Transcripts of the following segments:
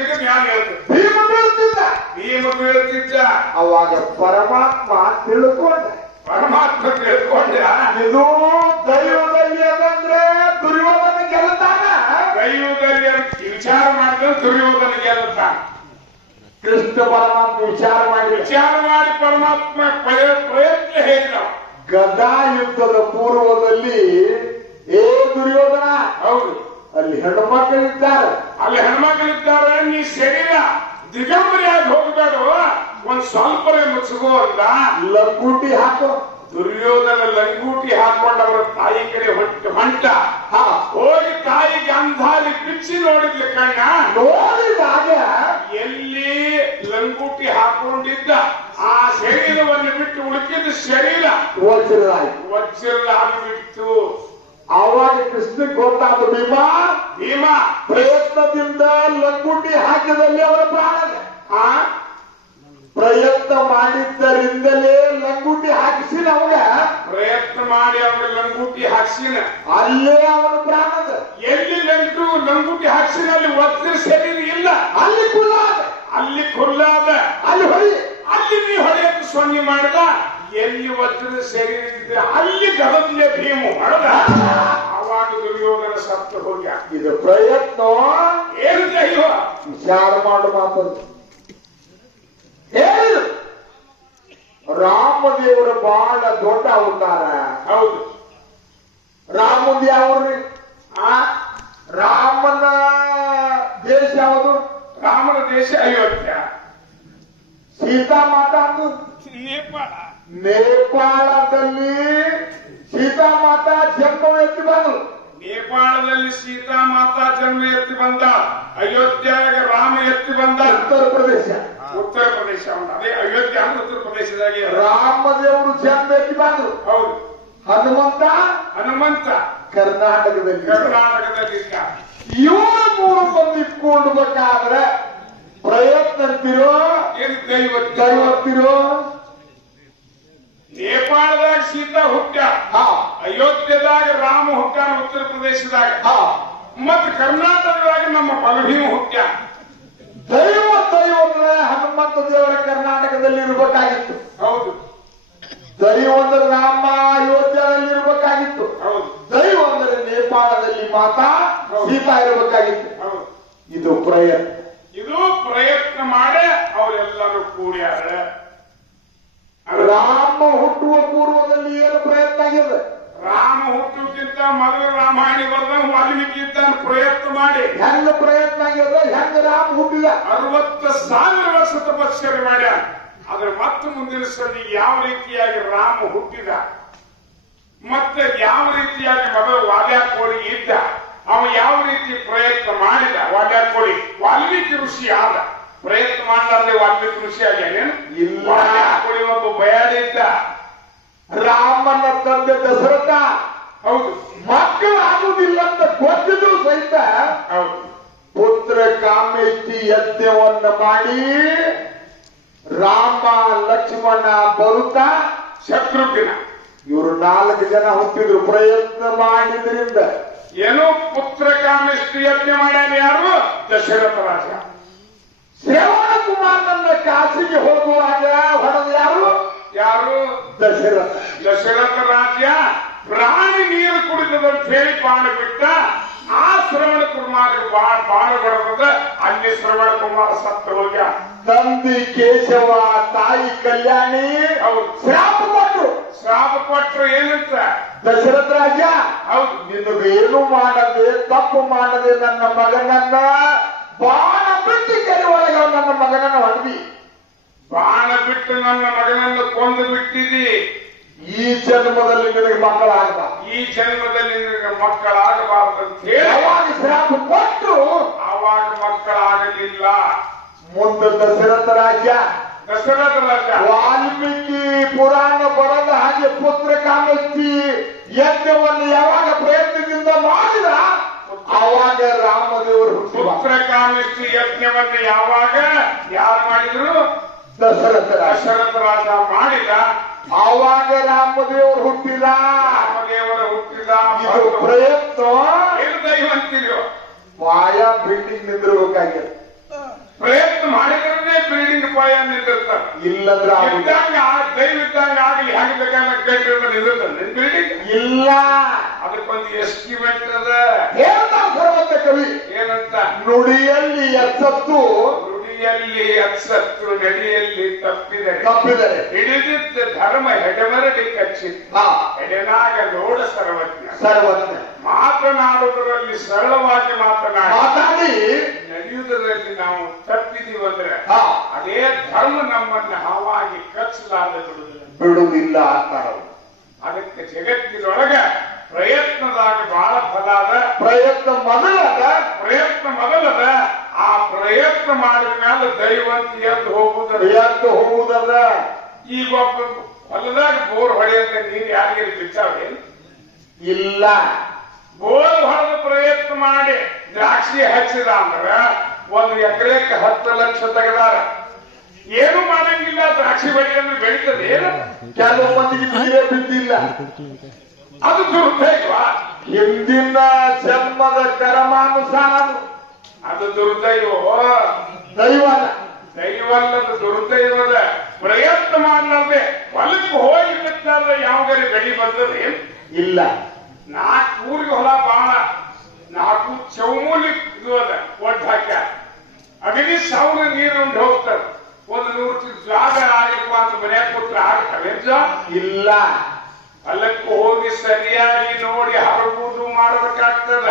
ಜಿಗದ್ ಮ್ಯಾಲ ಹೇಳ್ತದೆ. ಭೀಮ ಬೀಳ್ತಿದ್ದ. ಭೀಮ ಬೀಳ್ತಿದ್ದ. ಅವಾಗ ಪರಮಾತ್ಮ ತಿಳ್ಕೊಂಡ. ಪರಮಾತ್ಮ ತಿಳ್ಕೊಂಡ ಇದು ದೈವದಲ್ಲಿ ಅದಂದ್ರೆ ದುರ್ಯೋಧನ ಗೆಲ್ಲುತ್ತಾನ. ದೈವದಲ್ಲಿ ವಿಚಾರ ಮಾಡಿದ್ರೆ ದುರ್ಯೋಧನ ಗೆಲ್ಲುತ್ತಾನ. ಕೃಷ್ಣ ಪರಮಾತ್ಮ ವಿಚಾರ ಮಾಡಿ ಪರಮಾತ್ಮ ಪ್ರಯತ್ನ ಹೇಳಿದ. ಗದಾ ಯುದ್ಧದ ಪೂರ್ವದಲ್ಲಿ ಏ ದುರ್ಯೋಧನ, ಹೌದು, ಅಲ್ಲಿ ಹೆಣ್ಣು ಮಕ್ಕಳಿದ್ದಾರೆ. ಅಲ್ಲಿ ಹೆಣ್ಮಕ್ಳಿದ್ದಾರೆ. ನೀ ಶರೀರ ದಿಗಂಬರಿಯಾಗಿ ಹೋಗ್ಬೇಡ, ಒಂದ್ ಸ್ವಲ್ಪರೇ ಮುಚ್ಚಗೋ ಅಂದ. ಲಂಗೂಟಿ ಹಾಕೋ. ದುರ್ಯೋಧನ ಲಂಗೂಟಿ ಹಾಕೊಂಡವರ ತಾಯಿ ಕಡೆ ಹೊಂಟ. ಹೋಗಿ ತಾಯಿಗೆ ಅಂಧಾರಿ ಬಿಚ್ಚಿ ನೋಡಿದ್ಲಿ ಕಣ್ಣ. ನೋಡಿದಾಗ ಎಲ್ಲಿ ಲಂಗೂಟಿ ಹಾಕೊಂಡಿದ್ದ ಆ ಶರೀರವನ್ನು ಬಿಟ್ಟು ಉಳುಕಿದ ಶರೀರ ವಜ್ರಲಾಗಿ ಬಿಟ್ಟು. ಆವಾಗ ಕೃಷ್ಣ ಗೊತ್ತಾದ ಭೀಮ ಪ್ರಯತ್ನದಿಂದ ಲಂಗೂಟಿ ಹಾಕಿದಲ್ಲಿ ಅವರ ಪ್ರಾಣ. ಪ್ರಯತ್ನ ಮಾಡಿದ್ದರಿಂದಲೇ ಲಂಗೂಟಿ ಹಾಕಿಸಿನ ಅವಾಗ. ಪ್ರಯತ್ನ ಮಾಡಿ ಅವರ ಲಂಗೂಟಿ ಹಾಕ್ಸಿನ ಅಲ್ಲೇ ಅವರ ಪ್ರಾಣದ. ಎಲ್ಲಿ ಲಂಗೂಟಿ ಹಾಕ್ಸಿನ ಅಲ್ಲಿ ವಜ್ರ ಶರೀರ ಇಲ್ಲ. ಅಲ್ಲಿ ಖುಲ್ಲಾದ. ಅಲ್ಲಿ ಹೊಳಿ. ಅಲ್ಲಿ ನೀ ಹೊಳೆಯಕ್ಕೆ ಸೊನ್ನೆ ಮಾಡಿದ. ಎಲ್ಲಿ ವಜ್ರದ ಶರೀರ ಇದ್ರೆ ಅಲ್ಲಿ ಗದಲೇ ಭೀಮ ಹೊಡೆದ. ಅವಾಗ ದುರ್ಯೋಧನ ಸತ್ತು ಹೋಗ್ಯ. ಇದು ಪ್ರಯತ್ನ ಏನು ದೈವ ವಿಚಾರ ಮಾಡು ಮಾತಂತ ಹೇಳಿ. ರಾಮದೇವರು ಬಹಳ ದೊಡ್ಡ ಅವತಾರ. ಹೌದು. ರಾಮಂದು ಯಾವ್ರಿ? ರಾಮನ ದೇಶ ಯಾವುದು? ರಾಮನ ದೇಶ ಅಯೋಧ್ಯ. ಸೀತಾ ಮಾತಾ ಅಂದು ನೇಪಾಳದಲ್ಲಿ ಸೀತಾ ಮಾತಾ ಜನ್ಮ ಎತ್ತಿ ಬಂದು. ನೇಪಾಳದಲ್ಲಿ ಸೀತಾ ಮಾತಾ ಜನ್ಮ ಎತ್ತಿ ಬಂದ. ಅಯೋಧ್ಯಾಗ ರಾಮ ಎತ್ತಿ ಬಂದ. ಉತ್ತರ ಪ್ರದೇಶ ಅದೇ ಅಯೋಧ್ಯ ಅಂದ್ರೆ ಉತ್ತರ ಪ್ರದೇಶದಾಗೆ ರಾಮದೇವರು ಜನ್ಮ ಎತ್ತಿ ಬಂದ್ರು. ಹೌದು. ಹನುಮಂತ ಕರ್ನಾಟಕದಲ್ಲಿ ಇವರು ಮೂರು ಮಂದಿ ಇಟ್ಕೊಂಡ್ಬೇಕಾದ್ರೆ ಪ್ರಯತ್ನ ಅಂತಿರೋ ಏನು ದೈವತ್ತಿರೋ. ನೇಪಾಳದಾಗ ಸೀತಾ ಹುಟ್ಟ. ಅಯೋಧ್ಯದಾಗ ರಾಮ ಹುಟ್ಟಾನ ಉತ್ತರ ಪ್ರದೇಶದಾಗ. ಮತ್ತ ಕರ್ನಾಟಕದಾಗ ನಮ್ಮ ಬಲಭೀಮ ಹುಟ್ಟ. ದೈವ ಅಂದ್ರೆ ಹನುಮಂತ ದೇವರ ಕರ್ನಾಟಕದಲ್ಲಿ ಇರಬೇಕಾಗಿತ್ತು. ಹೌದು. ದೈವ ಅಂದ್ರೆ ರಾಮ ಅಯೋಧ್ಯದಲ್ಲಿ ಇರಬೇಕಾಗಿತ್ತು. ಹೌದು. ದೈವ ಅಂದ್ರೆ ನೇಪಾಳದಲ್ಲಿ ಮಾತಾ ಸೀತಾ ಇರಬೇಕಾಗಿತ್ತು. ಹೌದು. ಇದು ಪ್ರಯತ್ನ ಮಾಡಿ ಅವರೆಲ್ಲರೂ ಕೂಡ್ಯಾರ. ರಾಮ ಹುಟ್ಟುವ ಪೂರ್ವದಲ್ಲಿ ಏನು ಪ್ರಯತ್ನ ಆಗಿದೆ? ರಾಮ ಹುಟ್ಟುವುದಕ್ಕಿಂತ ಮೊದಲು ರಾಮಾಯಣ ಬರೆದ ವಾಲ್ಮೀಕಿ ಪ್ರಯತ್ನ ಮಾಡಿ ಹೆಂಗ ಪ್ರಯತ್ನ ಆಗಿದೆ? ಹೆಂಗ ರಾಮ ಹುಟ್ಟಿದ? 60,000 ವರ್ಷ ತಪಸ್ಸರೆ ಮಾಡ್ಯಾರ. ಆದ್ರೆ ಮತ್ತೆ ಮುಂದಿನ ಸಲ ಯಾವ ರೀತಿಯಾಗಿ ರಾಮ ಹುಟ್ಟಿದ, ಮತ್ತೆ ಯಾವ ರೀತಿಯಾಗಿ ಮೊದಲು ವಾಲ್ಯಾಕೋಳಿ ಇದ್ದ, ಅವ ಯಾವ ರೀತಿ ಪ್ರಯತ್ನ ಮಾಡಿದ. ವಾಲ್ಯಾಕೋಳಿ ವಾಲ್ಮೀಕಿ ಋಷಿ ಆದ. ಪ್ರಯತ್ನ ಮಾಡಲಾರ್ದೆ ವಾಲ್ಮೀಕಿ ಋಷಿ ಆಗ್ಯಾನೇನು? ಇಲ್ಲ. ವಾಲ್ಯಾಕೋಳಿ ಒಬ್ಬ ಬಯಾಡಿದ್ದ. ರಾಮನ ತಂದೆ ದಶರಥ. ಹೌದು. ಮಕ್ಕಳು ಆಗುವುದಿಲ್ಲ ಅಂತ ಗೊತ್ತಿದ್ರು ಸಹಿತ ಪುತ್ರ ಕಾಮೇಷ್ಟಿ ಯಜ್ಞವನ್ನ ಮಾಡಿ ರಾಮ ಲಕ್ಷ್ಮಣ ಭರತ ಶತ್ರುಘ್ನ ಇವರು 4 ಜನ ಹುಟ್ಟಿದ್ರು ಪ್ರಯತ್ನ ಮಾಡಿದ್ರಿಂದ. ಏನೋ ಪುತ್ರ ಕಾಮೇಷ್ಟಿ ಯಜ್ಞ ಮಾಡ್ಯಾನ ಯಾರು? ದಶರಥ ರಾಜ. ಶ್ರವಣ ಕುಮಾರನ ಕಾಶಿಗೆ ಹೋಗುವಾಗ ಹೊಡೆದ ಯಾರು? ದಶರಥ ರಾಜ್ಯ. ಪ್ರಾಣಿ ನೀರು ಕುಡಿದಂತ ಹೇಳಿ ಬಾಣ ಬಿಟ್ಟ. ಆ ಶ್ರವಣ ಕುಮಾರ ಬಾಣ ಬಡದ ಅಲ್ಲಿ ಶ್ರವಣ ಕುಮಾರ ಸತ್ತು ಹೋಗ್ಯ. ತಂದೆ ಕೇಶವ, ತಾಯಿ ಕಲ್ಯಾಣಿ ಶ್ರಾಪ ಕೊಟ್ರು ಏನಂತ? ದಶರಥ ರಾಜ, ಹೌದು, ನಿನಗೇನು ಮಾಡದೆ ತಪ್ಪು ಮಾಡದೆ ನನ್ನ ಮಗನನ್ನ ಬಾಣ ಬಿಟ್ಟು ಕೆರೆ ಒಳಗೆ ನನ್ನ ಮಗನನ್ನ ಹೊಡೆದಿ. ಬಾಣ ಬಿಟ್ಟು ನನ್ನ ಮಗನನ್ನು ಕೊಂದು ಬಿಟ್ಟಿದಿ. ಈ ಜನ್ಮದಲ್ಲಿ ನಿನಗೆ ಮಕ್ಕಳಾಗಬಾರದು ಅಂತ ಹೇಳಿ ಅವಾಗ ಶ್ರಾಪ ಕೊಟ್ಟು ಆವಾಗ ಮಕ್ಕಳಾಗಲಿಲ್ಲ. ಮುಂದೆ ದಶರಥ ರಾಜ ವಾಲ್ಮೀಕಿ ಪುರಾಣ ಬರದ ಹಾಗೆ ಪುತ್ರ ಕಾಮೇಷ್ಟಿ ಯಜ್ಞವನ್ನು ಯಾವಾಗ ಪ್ರಯತ್ನದಿಂದ ಮಾಡಿದ ಆವಾಗ ರಾಮದೇವರು ಪುತ್ರ ಕಾಮೇಷ್ಟಿ ಯಜ್ಞವನ್ನು ಯಾವಾಗ ಯಾರು ಮಾಡಿದ್ರು? ದಶರಥ ರಾಜ ಮಾಡಿದ. ಆವಾಗ ರಾಮದೇವರು ಹುಟ್ಟಿದ. ಇದು ಪ್ರಯತ್ನ ಏನು ದೈವ ಅಂತೀರೋ? ಮಾಯಾ ಬಿಲ್ಡಿಂಗ್ ನಿಂದಿರ್ಬೇಕಾಗಿದೆ. ನಿಂತಿರ್ತಾರ. ಇಲ್ಲಂದ್ರ ಇದ್ದಂಗ ದೈವ ಇದ್ದಂಗ ಆಗಲಿ ಹೆಂಗ್ ಬೇಕಾದ್ರೆ ಕಟ್ಟಿರೋದು ನಿಂದಿರ್ತಾನೆ ನಿನ್ ಬಿಲ್ಡಿಂಗ್ ಇಲ್ಲ. ಅದಕ್ಕೊಂದು ಎಸ್ಟಿಮೇಟ್ ಅದ. ಹೇಳ್ತಾನ ಸರ್ವಜ್ಞ ಕವಿ ಏನಂತ? ನುಡಿಯಲ್ಲಿ ಎಚ್ಚತ್ತು ನುಡಿಯಲ್ಲಿ ಅತ್ಸತ್ತು ನಡಿಯಲ್ಲಿ ತಪ್ಪಿದರೆ ಹಿಡಿದಿದ್ದ ಧರ್ಮ ಹೆಡೆಮರಡಿ ಕಚ್ಚಿತ್ತು ಹೆಡೆನಾಗ ನೋಡ ಸರ್ವಜ್ಞ. ಸರ್ವಜ್ಞ ಮಾತನಾಡುವುದರಲ್ಲಿ ಸರಳವಾಗಿ ಮಾತನಾಡಿ ನಡೆಯುವುದರಲ್ಲಿ ನಾವು ತಪ್ಪಿದೀವಂದ್ರೆ ಅದೇ ಧರ್ಮ ನಮ್ಮನ್ನ ಹಾವಾಗಿ ಕಚ್ಚಲಾದ ಬಿಡುವುದಿಲ್ಲ ಅಂತಾರ. ಅದಕ್ಕೆ ಜಗತ್ತಿನೊಳಗ ಪ್ರಯತ್ನದಾಗ ಬಹಳ ಫಲ ಅದ. ಪ್ರಯತ್ನ ಮೊದಲದ ಆ ಪ್ರಯತ್ನ ಮಾಡಿದ ಮೇಲೆ ದೈವಂತ ಎದ್ದು ಹೋಗುವುದಲ್ಲ. ಈಗ ಒಬ್ಬ ಹೊಲದಾಗ ಬೋರ್ ಹೊಡೆಯಂತ ನೀರು ಯಾರಿಗಾರು ಬಿಚ್ಚಾವೆ? ಇಲ್ಲ. ಬೋರ್ ಹೊಡೆದ ಪ್ರಯತ್ನ ಮಾಡಿ ದ್ರಾಕ್ಷಿ ಹಚ್ಚಿದ ಅಂದ್ರ 1 ಎಕರೆಕ್ಕೆ 10 ಲಕ್ಷ ತೆಗೆದಾರ. ಏನು ಮಾಡಂಗಿಲ್ಲ. ದ್ರಾಕ್ಷಿ ಬೆಳೆಯನ್ನು ಬೆಳೀತದೆ. ಏನು ಕೆಲವು ಮಂದಿಗೆ ನೀರೇ ಬಿದ್ದಿಲ್ಲ. ಅದು ದುರ್ದೈವ. ಹಿಂದಿನ ಜನ್ಮದ ಕರ್ಮಾನುಸಾರ ಅದು ದುರ್ದೈವ. ದೈವಲ್ಲದ ದುರ್ದೈವದ. ಪ್ರಯತ್ನ ಮಾಡಲಾರ್ದೆ ಹೊಲಕ್ಕೆ ಹೋಗಿ ಬಿಟ್ಟಾದ್ರೆ ಯಾವಾಗಲೇ ಬೆಳಿ ಬರ್ತದೆ? ಇಲ್ಲ. 4 ಊರಿಗೆ ಹೊಲ ಬಾಳ 4 ಚೌಮೂಲಿ ಇದು ಅದ ಒಟ್ಟು ಹಾಕ್ಯ ಅಗದಿ 1000 ನೀರು ಉಂಟು ಹೋಗ್ತಾರೆ. 100 ಜಾಗ ಆಗಲಿಪ್ಪ ಅಂತ ಮನ್ಯಾಗ ಕೂತ್ರ ಆಗ್ತವೆ? ಇಲ್ಲ. ಹೊಲಕ್ಕೆ ಹೋಗಿ ಸರಿಯಾಗಿ ನೋಡಿ ಹರಗುವುದು ಮಾಡಬೇಕಾಗ್ತದೆ.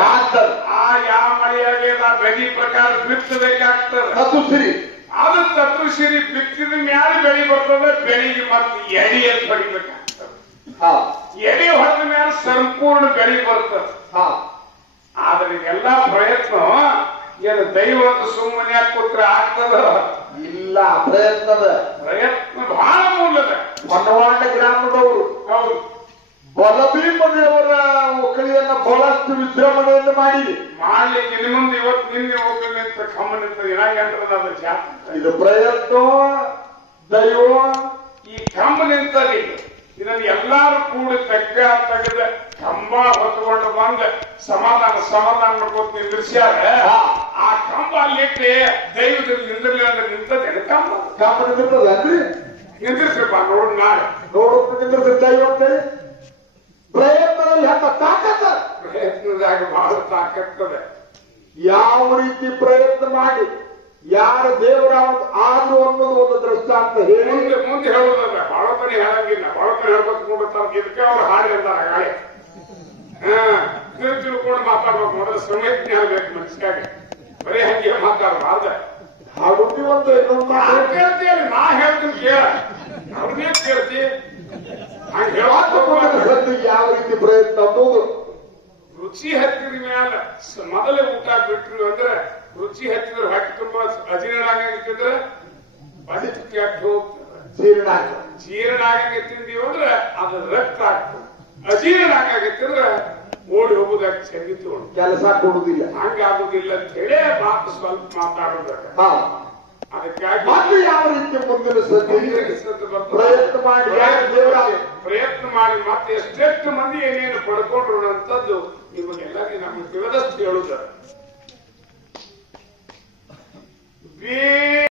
ಆ ಯಾವ ಮಳೆಯಾಗ್ಯದ ಬೆಳಿ ಪ್ರಕಾರ ಬಿತ್ತಬೇಕಾಗ್ತದೆ. ಅದು ತತ್ವಶ್ರೀ ಬಿತ್ತಿದ ಮ್ಯಾಲೆ ಬೆಳಿ ಬರ್ತದೆ. ಬೆಳಿಗ್ಗೆ ಮತ್ತೆ ಎಡಿಯಲ್ಲಿ ಹೊಡಿಬೇಕಾಗ್ತದೆ. ಎಡೆ ಹೊಡೆದ ಮೇಲೆ ಸಂಪೂರ್ಣ ಬೆಳಿ ಬರ್ತದೆ. ಆದ್ರೆ ಎಲ್ಲಾ ಪ್ರಯತ್ನ ಏನು ದೈವದ ಸುಮ್ಮನೆ ಕೂತ್ರೆ ಆಗ್ತದ? ಇಲ್ಲ. ಪ್ರಯತ್ನ ಬಹಳ ಮೂಲದ. ಹೊನ್ನವಾಡ ಗ್ರಾಮದವರು ಹೌದು ಬಲಭೀಮದೇವರ ಒಕ್ಕಳಿಯನ್ನ ಬಹಳಷ್ಟು ವಿಜೃಂಭಣೆಯನ್ನು ಮಾಡ್ಲಿಕ್ಕೆ ಇನ್ನು ಮುಂದೆ ಇವತ್ತು ನಿನ್ನೆ ಹೋಗಲಿಂತ ಕಮ್ಮನಿಂತ ಏನಾಗಂದ್ರೆ ಜಾಸ್ತಿ ಇದು ಪ್ರಯತ್ನ ದೈವ. ಈ ಕಂಬ ನಿಂತಲ್ಲಿ ಇದನ್ನು ಎಲ್ಲಾರು ಕೂಡ ತೆಗೆದ ಕಂಬ ಹೊತ್ಕೊಂಡು ಬಂದ ಸಮಾಧಾನ ಮಾಡ್ಕೊತ ನಿಂದಿರ್ಸ್ಯಾರ. ಆ ಕಂಬ ಅಲ್ಲಿಟ್ಟೆ ದೈವದಲ್ಲಿ ನಿಂದಿರ್ಲಿ ಅಂದ್ರೆ ನಿಂತದೇನೆ ಕಂಬ ನಿಂತಿರ್ತದನ್ರಿ. ನಿಂದಿರ್ಸಪ್ಪ ನೋಡ್ ನಾಳೆ ನಿಂದಿರ್ಸ ದೈವ ಅಂತೇಳಿ. ಪ್ರಯತ್ನದಲ್ಲಿ ಪ್ರಯತ್ನದಾಗ ಬಹಳ ತಾಕತ್ತದೆ. ಯಾವ ರೀತಿ ಪ್ರಯತ್ನ ಮಾಡಿ ಯಾರ ದೇವರ ಆದ್ರು ಅನ್ನೋದು ಒಂದು ದೃಷ್ಟಾಂತ ಹೇಳಿ ಮುಂದೆ ಹೇಳೋದಲ್ಲ. ಬಳಪನೆ ಹೇಳಂಗಿಲ್ಲ. ಬಳಪನೆ ಹೇಳ್ಬೇಕು ಇದಕ್ಕೆ ಅವ್ರು ಹಾಡಿ ಅಂತಾರ ಗಾಳಿ. ತಿಳ್ಕೊಂಡು ಮಾತಾಡ್ಬೇಕು. ಮೊದಲು ಸಂವೇದನೆ ಹೇಳ್ಬೇಕು ಮನುಷ್ಯಾಗ. ಬರೀ ಹಂಗೆ ಮಾತಾಡಬಾರ್ದ. ಹಾಡುತ್ತಿ ಒಂದು ಕೇಳ್ತೀಯ? ನಾ ಹೇಳ್ತೀನಿ ಕೇಳ. ಅವ್ರನ್ನೇ ಕೇಳ್ತಿ. ಯಾವ ರೀತಿ ಪ್ರಯತ್ನ ಅನ್ನೋದು. ರುಚಿ ಹತ್ತಿದ ಮ್ಯಾಲ ಮೊದಲೇ ಊಟ ಬಿಟ್ರು ಅಂದ್ರೆ ರುಚಿ ಹತ್ತಿದ್ರೆ ಹೊಟ್ಟೆ ತುಂಬಾ ಅಜೀರ್ಣ ಆಗಂಗಿದ್ರೆ ಬಡಿತು ಕೆಟ್ಟ ಹೋಗ್ತದೆ. ಜೀರ್ಣ ಆಗಂಗೆ ತಿಂದೀವಿ ಅಂದ್ರೆ ಅದು ರಕ್ತ ಆಗ್ತದೆ. ಅಜೀರ್ಣ ಆಗಂಗಿದ್ರೆ ಓಡಿ ಹೋಗುದಾಗ ಚೆಂದಿತ್ತು ಕೆಲಸ ಕೊಡುದಿಲ್ಲ. ಹಂಗಾಗುದಿಲ್ಲ ಅಂತ ಹೇಳಿ ಮಾತು ಸ್ವಲ್ಪ ಮಾತಾಡೋದಾಗ. ಅದಕ್ಕಾಗಿ ಯಾವ ರೀತಿ ಮುಂದಿನ ಪ್ರಯತ್ನ ಮಾಡಿ ಮತ್ತೆ ಎಷ್ಟೆಷ್ಟು ಮಂದಿ ಏನೇನು ಪಡ್ಕೊಂಡ್ರು ಅಂತದ್ದು ನಿಮಗೆಲ್ಲರಿಗೂ ನಮ್ಗೆ ತಿಳಿದಷ್ಟು ಹೇಳುದ.